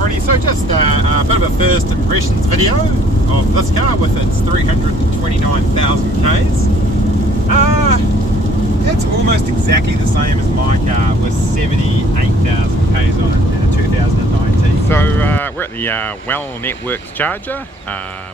Alrighty, so just a bit of a first impressions video of this car with its 329,000 Ks. It's almost exactly the same as my car with 78,000 Ks on it in a 2019. So we're at the Well Networks charger.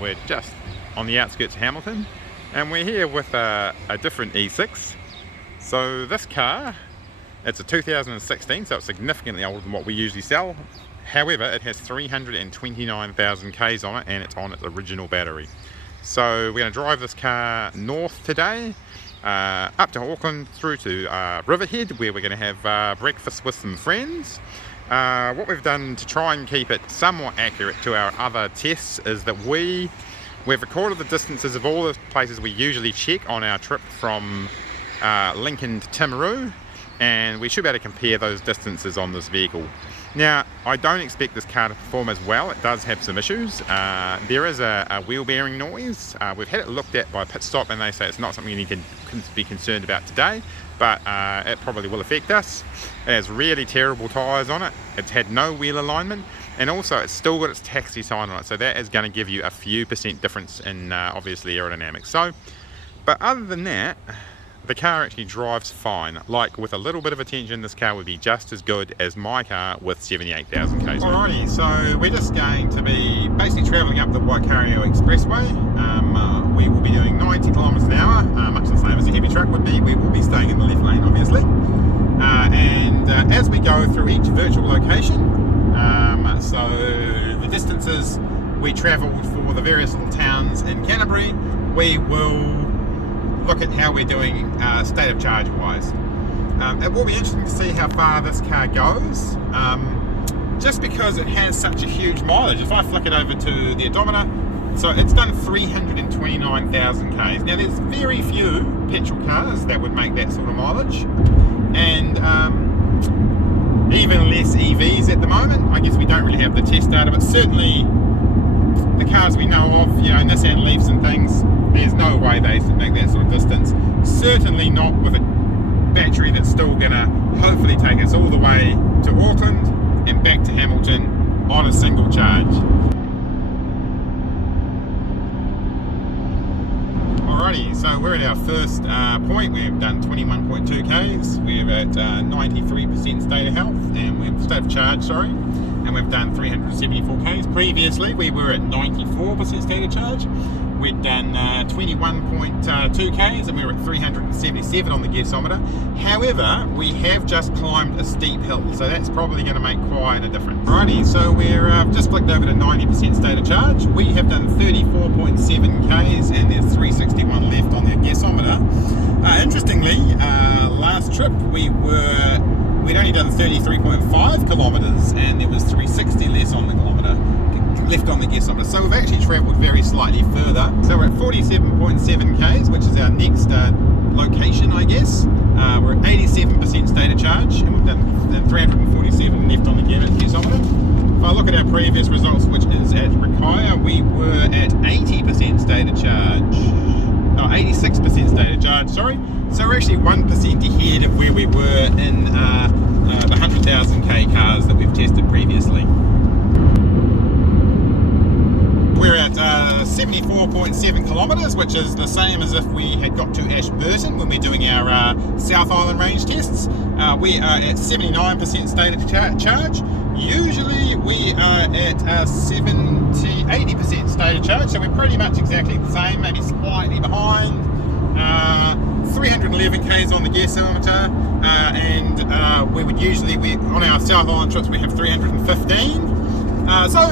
We're just on the outskirts of Hamilton, and we're here with a different E6. So this car, it's a 2016, so it's significantly older than what we usually sell. However, it has 329,000 Ks on it, and it's on its original battery. So we're going to drive this car north today, up to Auckland through to Riverhead, where we're going to have breakfast with some friends. What we've done to try and keep it somewhat accurate to our other tests is that we've recorded the distances of all the places we usually check on our trip from Lincoln to Timaru, and we should be able to compare those distances on this vehicle. Now, I don't expect this car to perform as well. It does have some issues. There is a wheel bearing noise. We've had it looked at by pit stop, and they say it's not something you can be concerned about today, but it probably will affect us. It has really terrible tyres on it. It's had no wheel alignment, and also it's still got its taxi sign on it, so that is going to give you a few % difference in obviously aerodynamics. So, but other than that, the car actually drives fine. Like, with a little bit of attention, this car would be just as good as my car with 78,000 Ks. Alrighty, so we're just going to be basically travelling up the Waikario Expressway. We will be doing 90 kilometres an hour, much the same as a heavy truck would be. We will be staying in the left lane, obviously. And as we go through each virtual location, so the distances we travelled for the various little towns in Canterbury, we will look at how we're doing state of charge wise. It will be interesting to see how far this car goes, just because it has such a huge mileage. If I flick it over to the odometer, so it's done 329,000 Ks. Now there's very few petrol cars that would make that sort of mileage, and even less EVs at the moment. I guess we don't really have the test data, but certainly the cars we know of, you know, Nissan Leafs and things, there's no way they make that sort of distance. Certainly not with a battery that's still gonna hopefully take us all the way to Auckland and back to Hamilton on a single charge. Alrighty, so we're at our first point. We've done 21.2 Ks. We're at 93% state of health, and we've state of charge, sorry. And we've done 374 Ks. Previously, we were at 94% state of charge. We'd done 21.2 Ks, and we were at 377 on the gasometer. However, we have just climbed a steep hill, so that's probably going to make quite a difference. Alrighty, so we're just clicked over to 90% state of charge. We have done 34.7 Ks, and there's 361 left on the gasometer. Interestingly, last trip we'd only done 33.5 kilometres, and there was 360 less on the kilometre left on the gasometer. So we've actually travelled very slightly further. So we're at 47.7 Ks, which is our next location, I guess. We're at 87% state of charge, and we've done 347 left on the gasometer. If I look at our previous results, which is at Rikaya, we were at 80% state of charge. No, 86% state of charge, sorry. So we're actually 1% ahead of where we were in the 100,000 K cars that we've tested previously. We're at 74.7 kilometres, which is the same as if we had got to Ashburton when we're doing our South Island range tests. We are at 79% state of charge. Usually we are at 80% state of charge, so we're pretty much exactly the same, maybe slightly behind. 311 Ks on the gasometer, and we would usually, on our South Island trips, we have 315. So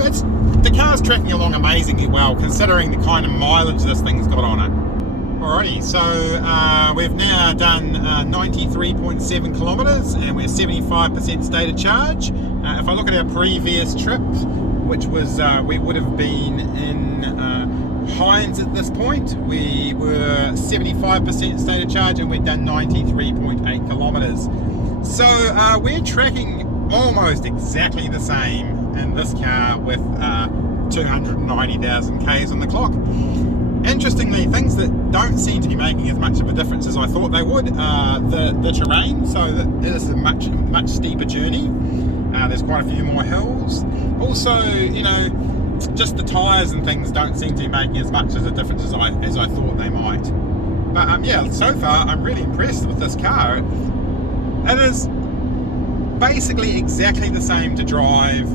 the car's tracking along amazingly well, considering the kind of mileage this thing's got on it. Alrighty, so we've now done 93.7 kilometres, and we're 75% state of charge. If I look at our previous trip, which was, we would have been in Hines at this point, we were 75% state of charge, and we'd done 93.8 kilometres. So we're tracking almost exactly the same in this car with 290,000 Ks on the clock. Interestingly, things that don't seem to be making as much of a difference as I thought they would are the terrain. So that this is a much steeper journey. There's quite a few more hills. Also, you know, just the tyres and things don't seem to be making as much of a difference as I thought they might. But yeah, so far I'm really impressed with this car. It is basically exactly the same to drive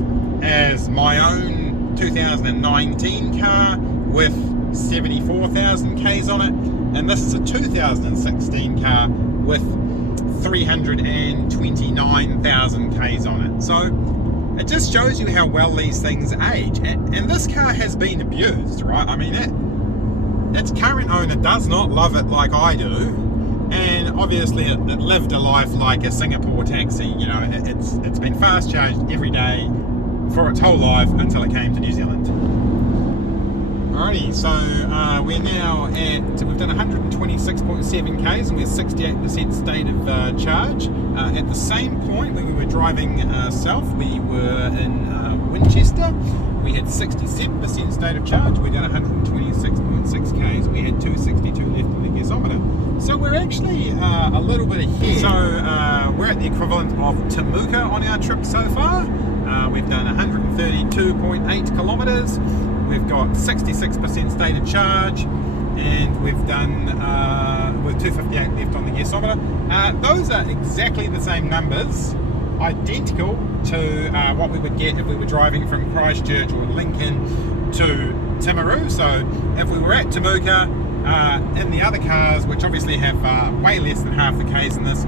as my own 2019 car with 74,000 Ks on it, and this is a 2016 car with 329,000 Ks on it. So it just shows you how well these things age, and this car has been abused, right? I mean, its current owner does not love it like I do, and obviously it lived a life like a Singapore taxi. You know, it's been fast charged every day for its whole life until it came to New Zealand. Alrighty, so we're now we've done 126.7 Ks and we're 68% state of charge. At the same point when we were driving south, we were in Winchester. We had 67% state of charge. We're done 126.6 Ks. We had 262 left on the gasometer. So we're actually a little bit ahead. So we're at the equivalent of Temuka on our trip so far. We've done 132.8 kilometres. We've got 66% state of charge, and we've done with 258 left on the gasometer. Those are exactly the same numbers, identical to what we would get if we were driving from Christchurch or Lincoln to Timaru. So if we were at Temuka, in the other cars, which obviously have way less than half the Ks in this,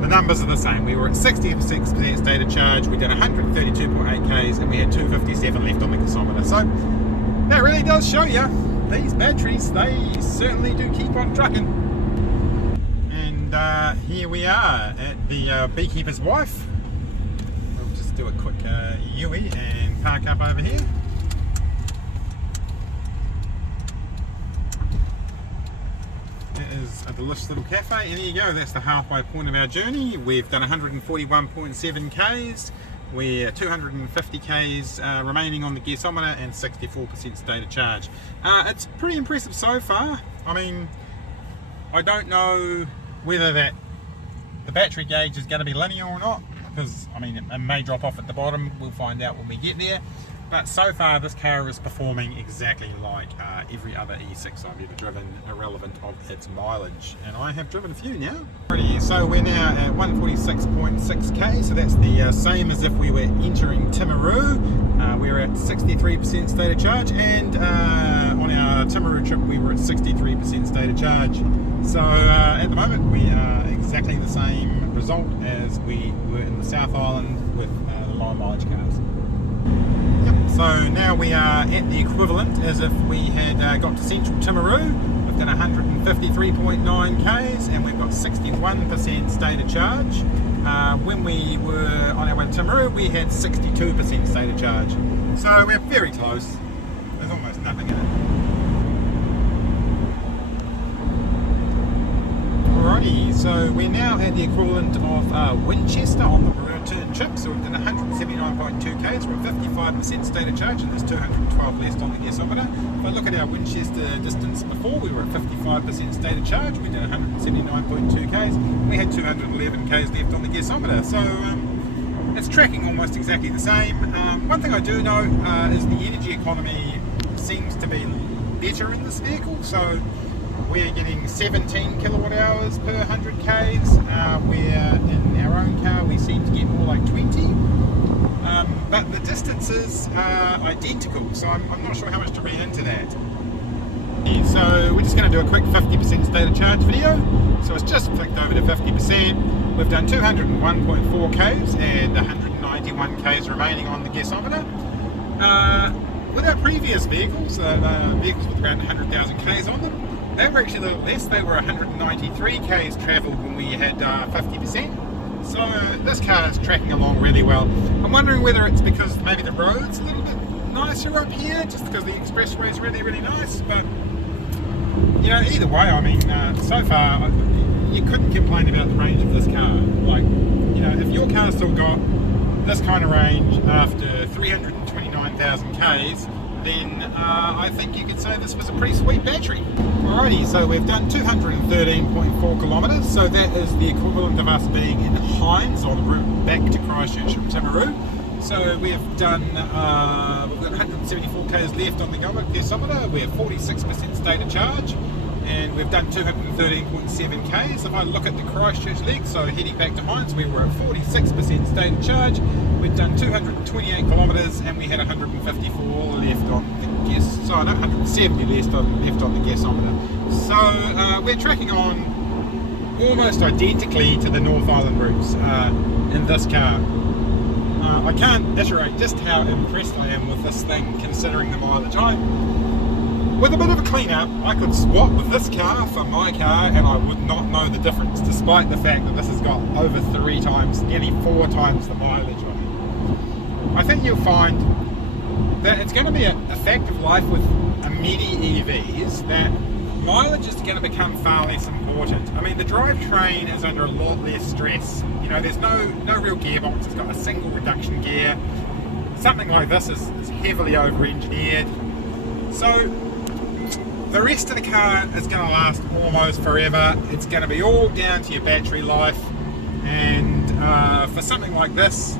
the numbers are the same. We were at 66% state of charge, we did 132.8 Ks, and we had 257 left on the gasometer. So that really does show you, these batteries, they certainly do keep on trucking. And here we are at the Beekeeper's Wife. We'll just do a quick U-E and park up over here. Is a delicious little cafe, and there you go, that's the halfway point of our journey. We've done 141.7 Ks, we're 250 Ks remaining on the gasometer and 64% state of charge. It's pretty impressive so far. I mean, I don't know whether the battery gauge is going to be linear or not, because I mean it may drop off at the bottom. We'll find out when we get there. But so far this car is performing exactly like every other E6 I've ever driven, irrelevant of its mileage. And I have driven a few now. So we're now at 146.6 K, so that's the same as if we were entering Timaru. We're at 63% state of charge, and on our Timaru trip we were at 63% state of charge. So at the moment we are exactly the same result as we were in the South Island with the lower mileage cars. So now we are at the equivalent as if we had got to central Timaru. We've done 153.9 Ks and we've got 61% state of charge. When we were on our way to Timaru, we had 62% state of charge. So we're very close. There's almost nothing in it. Alrighty, so we're now at the equivalent of Winchester on the return trip. So we've done 179.2 Ks, we're at 55% state of charge, and there's 212 left on the gasometer. If I look at our Winchester distance before, we were at 55% state of charge, we did 179.2 Ks, we had 211 Ks left on the gasometer. So it's tracking almost exactly the same. One thing I do know is the energy economy seems to be better in this vehicle. So we're getting 17 kilowatt hours per 100 Ks, where in our own car we seem to get more like 20. But the distances are identical, so I'm not sure how much to read into that. So we're just going to do a quick 50% state of charge video. So it's just flicked over to 50%. We've done 201.4 Ks and 191 Ks remaining on the gasometer. With our previous vehicles, vehicles with around 100,000 Ks on them, they were actually a little less. They were 193 Ks travelled when we had 50%. So this car is tracking along really well. I'm wondering whether it's because maybe the road's a little bit nicer up here, just because the expressway is really, really nice. But you know, either way, I mean, so far you couldn't complain about the range of this car. Like, you know, if your car's still got this kind of range after 329,000 Ks, then I think you could say this was a pretty sweet battery. Alrighty, so we've done 213.4 kilometres, so that is the equivalent of us being in Hines on the route back to Christchurch from Timaru. So we've done, we've got 174 k's left on the gasometer, we're 46% state of charge, and we've done 213.7 k's. If I look at the Christchurch leg, so heading back to Hines, we were at 46% state of charge. We've done 228 kilometres and we had 154 left on the gas, so no, 170 left on the gasometer. So we're tracking on almost identically to the North Island routes in this car. I can't iterate just how impressed I am with this thing considering the mileage. With a bit of a clean up, I could swap with this car for my car and I would not know the difference, despite the fact that this has got over 3 times, nearly 4 times the mileage on it. I think you'll find that it's going to be a fact of life with many EVs that mileage is going to become far less important. I mean, the drivetrain is under a lot less stress. You know, there's no real gearbox, it's got a single reduction gear. Something like this is heavily over-engineered. So the rest of the car is going to last almost forever. It's going to be all down to your battery life, and for something like this,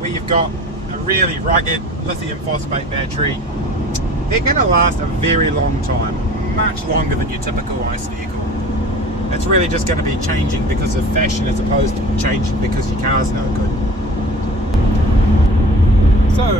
where you've got a really rugged lithium phosphate battery, they're going to last a very long time, much longer than your typical ICE vehicle. It's really just going to be changing because of fashion as opposed to changing because your car's no good. So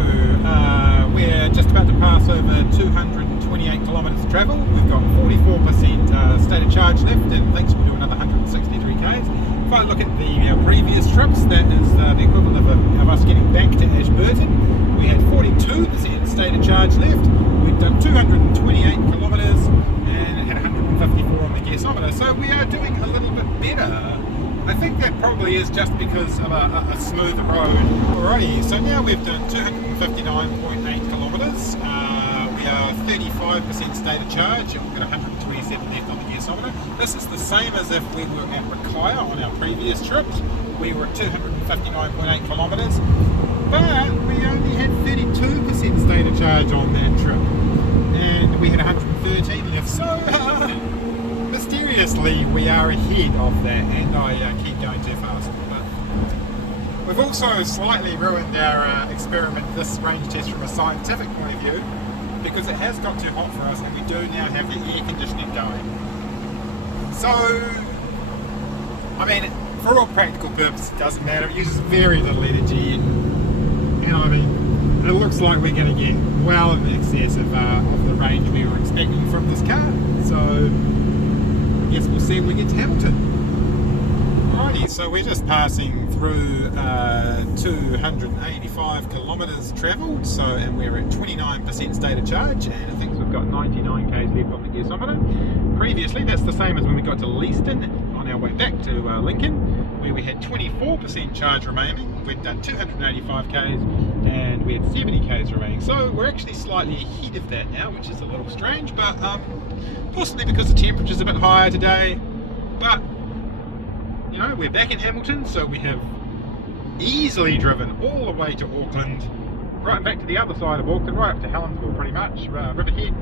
we're just about to pass over 228 kilometres travel. We've got 44% state of charge left, and thanks, we'll do another 163 k's. If I look at the previous trips, that is the equivalent of us getting back to Ashburton. We had 42% state of charge left. We've done 228 kilometres and had 154 on the gasometer, so we are doing a little bit better. I think that probably is just because of a smoother road. Alrighty, so now we've done 259.8 kilometres. We are 35% state of charge, and we've got 127 left on the gasometer. This is the same as if we were at Rakaya on our previous trips. We were at 259.8 kilometres, but we only had 32% state of charge on that trip, and we had 113 left. So mysteriously, we are ahead of that, and I keep going too fast. But we've also slightly ruined our experiment, this range test, from a scientific point of view, because it has got too hot for us, and we do now have the air conditioning going. So, I mean, for all practical purposes, it doesn't matter. It uses very little energy, and I mean, it looks like we're going to get well in excess of the range we were expecting from this car. So guess we'll see when we get to Hamilton. Alrighty, so we're just passing through 285 kilometres travelled, so, and we're at 29% state of charge, and I think we've got 99 k's left on the gasometer. Previously, that's the same as when we got to Leaston on our way back to Lincoln, where we had 24% charge remaining. We'd done 285 k's and we had 70 k's remaining, so we're actually slightly ahead of that now, which is a little strange, but possibly because the temperature's a bit higher today. But you know, we're back in Hamilton, so we have easily driven all the way to Auckland, right back to the other side of Auckland, right up to Helensville pretty much, Riverhead,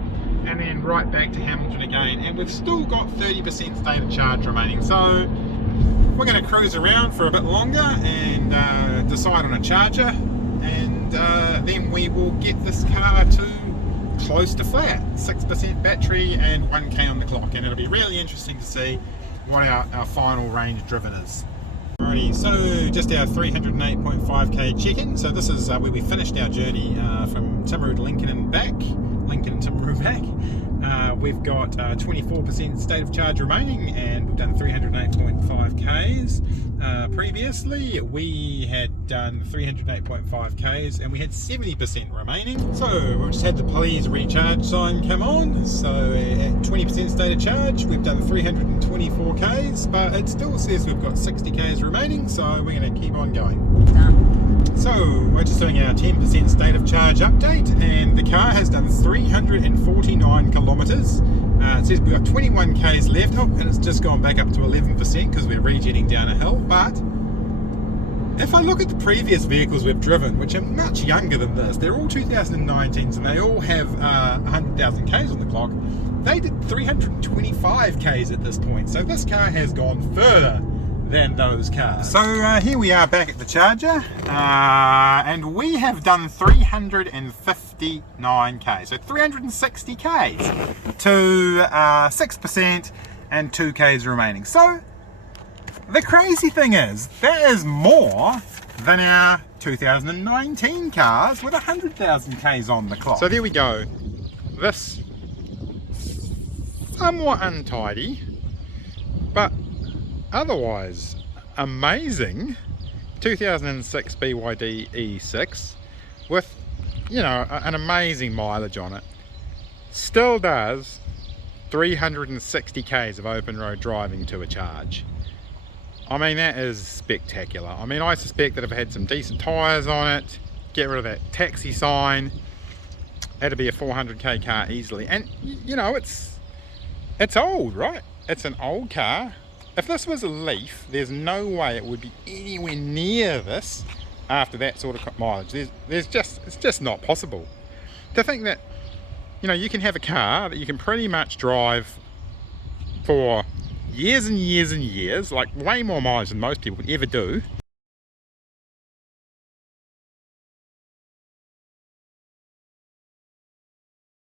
and then right back to Hamilton again, and we've still got 30% state of charge remaining. So we're going to cruise around for a bit longer and decide on a charger, and then we will get this car to close to flat, 6% battery and 1k on the clock, and it'll be really interesting to see what our final range driven is. Alrighty, so just our 308.5k check-in. So this is where we finished our journey from Timaru to Lincoln and back. Lincoln and Timaru back. We've got 24% state of charge remaining, and we've done 308.5 k's. Previously we had done 308.5 k's and we had 70% remaining. So we've just had the please recharge sign come on. So at 20% state of charge, we've done 324 k's, but it still says we've got 60 k's remaining, so we're going to keep on going. So we're just doing our 10% state of charge update, and the car has done 349 kilometres. It says we've got 21 k's left, and it's just gone back up to 11% because we're rejetting down a hill, but if I look at the previous vehicles we've driven, which are much younger than this, they're all 2019s and they all have 100,000 Ks on the clock. They did 325 Ks at this point, so this car has gone further than those cars. So here we are back at the charger, and we have done 359 Ks, so 360 Ks to 6% and 2 Ks remaining. So the crazy thing is, that is more than our 2019 cars with 100,000 Ks on the clock. So there we go. This somewhat untidy, but otherwise amazing 2006 BYD E6 with, you know, an amazing mileage on it. Still does 360 Ks of open road driving to a charge. I mean, that is spectacular. I mean, I suspect that if it had some decent tyres on it, get rid of that taxi sign, it'd be a 400k car easily. And you know, it's old, right? It's an old car. If this was a Leaf, there's no way it would be anywhere near this after that sort of mileage. It's just not possible. To think that, you know, you can have a car that you can pretty much drive for years and years and years, like way more mileage than most people could ever do,